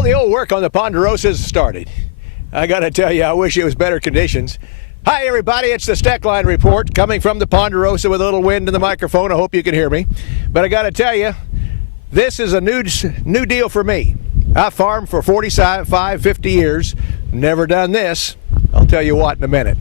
Well, the old work on the Ponderosas started. I got to tell you, I wish it was better conditions. Hi, everybody. It's the Steckline Report coming from the Ponderosa with a little wind in the microphone. I hope you can hear me. But I got to tell you, this is a new deal for me. I farmed for 45, 50 years. Never done this. I'll tell you what in a minute.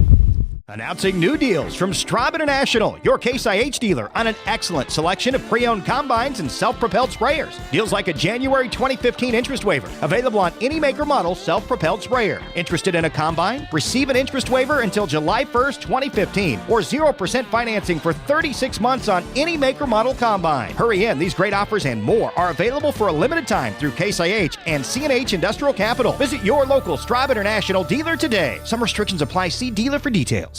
Announcing new deals from Straub International, your Case IH dealer, on an excellent selection of pre-owned combines and self-propelled sprayers. Deals like a January 2015 interest waiver, available on any maker model self-propelled sprayer. Interested in a combine? Receive an interest waiver until July 1st, 2015, or 0% financing for 36 months on any maker model combine. Hurry in, these great offers and more are available for a limited time through Case IH and C&H Industrial Capital. Visit your local Straub International dealer today. Some restrictions apply. See dealer for details.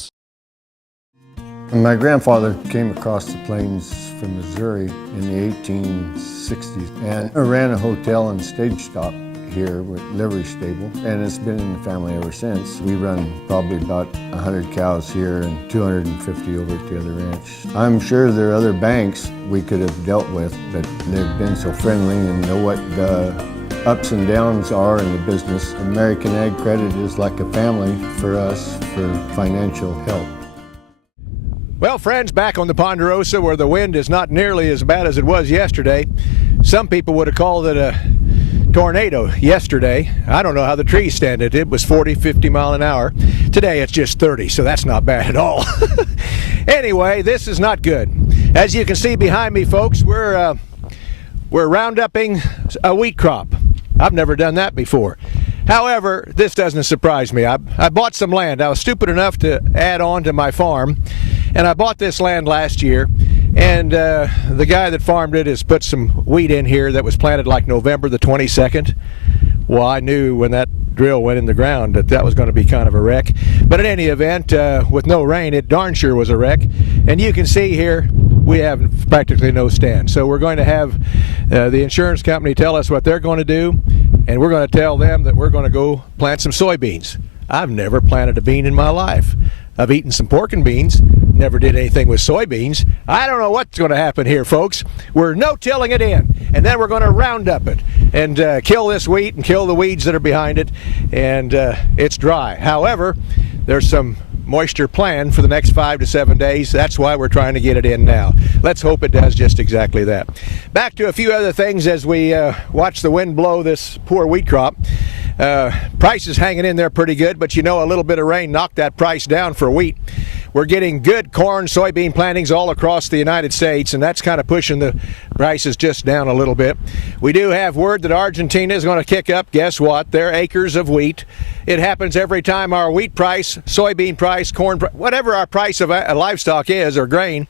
My grandfather came across the plains from Missouri in the 1860s and ran a hotel and stage stop here with livery stable, and it's been in the family ever since. We run probably about 100 cows here and 250 over at the other ranch. I'm sure there are other banks we could have dealt with, but they've been so friendly and know what the ups and downs are in the business. American Ag Credit is like a family for us for financial help. Well, friends, back on the Ponderosa where the wind is not nearly as bad as it was yesterday. Some people would have called it a tornado yesterday. I don't know how the trees stand it. It was 40, 50 mile an hour. Today it's just 30, so that's not bad at all. Anyway, this is not good. As you can see behind me, folks, we're roundupping a wheat crop. I've never done that before. However, this doesn't surprise me. I bought some land. I was stupid enough to add on to my farm, and I bought this land last year, and the guy that farmed it has put some wheat in here that was planted like November the 22nd. Well, I knew when that drill went in the ground that was going to be kind of a wreck. But in any event, with no rain, it darn sure was a wreck. And you can see here, we have practically no stand. So we're going to have the insurance company tell us what they're going to do, and we're going to tell them that we're going to go plant some soybeans. I've never planted a bean in my life. I've eaten some pork and beans, never did anything with soybeans. I don't know what's going to happen here, folks. We're no-tilling it in, and then we're going to round up it and kill this wheat and kill the weeds that are behind it, and it's dry. However, there's some moisture planned for the next 5 to 7 days. That's why we're trying to get it in now. Let's hope it does just exactly that. Back to a few other things as we watch the wind blow this poor wheat crop. Price is hanging in there pretty good, but you know, a little bit of rain knocked that price down for wheat. We're getting good corn, soybean plantings all across the United States, and that's kind of pushing the prices just down a little bit. We do have word that Argentina is going to kick up, guess what, their acres of wheat. It happens every time our wheat price, soybean price, corn price, whatever our price of livestock is or grain,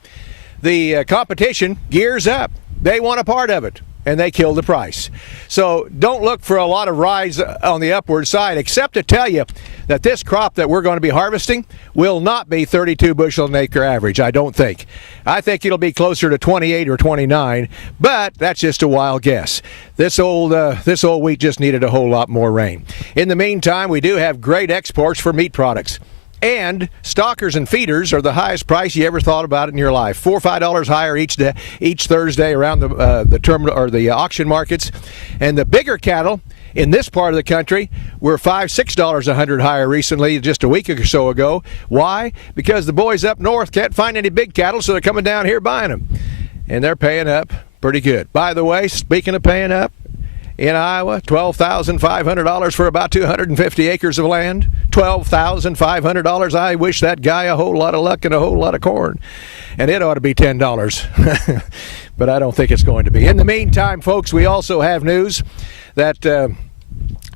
the competition gears up. They want a part of it, and they kill the price. So don't look for a lot of rise on the upward side, except to tell you that this crop that we're going to be harvesting will not be 32 bushel an acre average, I don't think. I think it'll be closer to 28 or 29, but that's just a wild guess. This old wheat just needed a whole lot more rain. In the meantime, we do have great exports for meat products. And stockers and feeders are the highest price you ever thought about in your life. $4 or $5 higher each Thursday around the terminal or the auction markets. And the bigger cattle in this part of the country were $5, $6 a hundred higher recently, just a week or so ago. Why? Because the boys up north can't find any big cattle, so they're coming down here buying them. And they're paying up pretty good. By the way, speaking of paying up, in Iowa, $12,500 for about 250 acres of land. $12,500. I wish that guy a whole lot of luck and a whole lot of corn. And it ought to be $10. But I don't think it's going to be. In the meantime, folks, we also have news that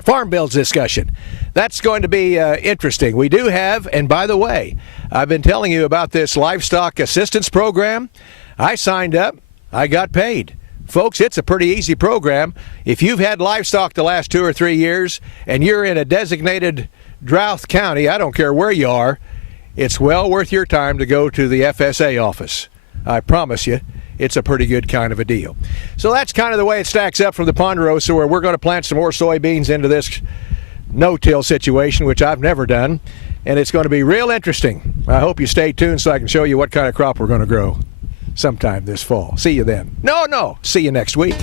farm bills discussion. That's going to be interesting. We do have, and by the way, I've been telling you about this livestock assistance program. I signed up. I got paid. Folks, it's a pretty easy program. If you've had livestock the last 2 or 3 years and you're in a designated drought county, I don't care where you are, it's well worth your time to go to the FSA office. I promise you, it's a pretty good kind of a deal. So that's kind of the way it stacks up from the Ponderosa, where we're going to plant some more soybeans into this no-till situation, which I've never done, and it's going to be real interesting. I hope you stay tuned so I can show you what kind of crop we're going to grow sometime this fall. See you then. No, see you next week.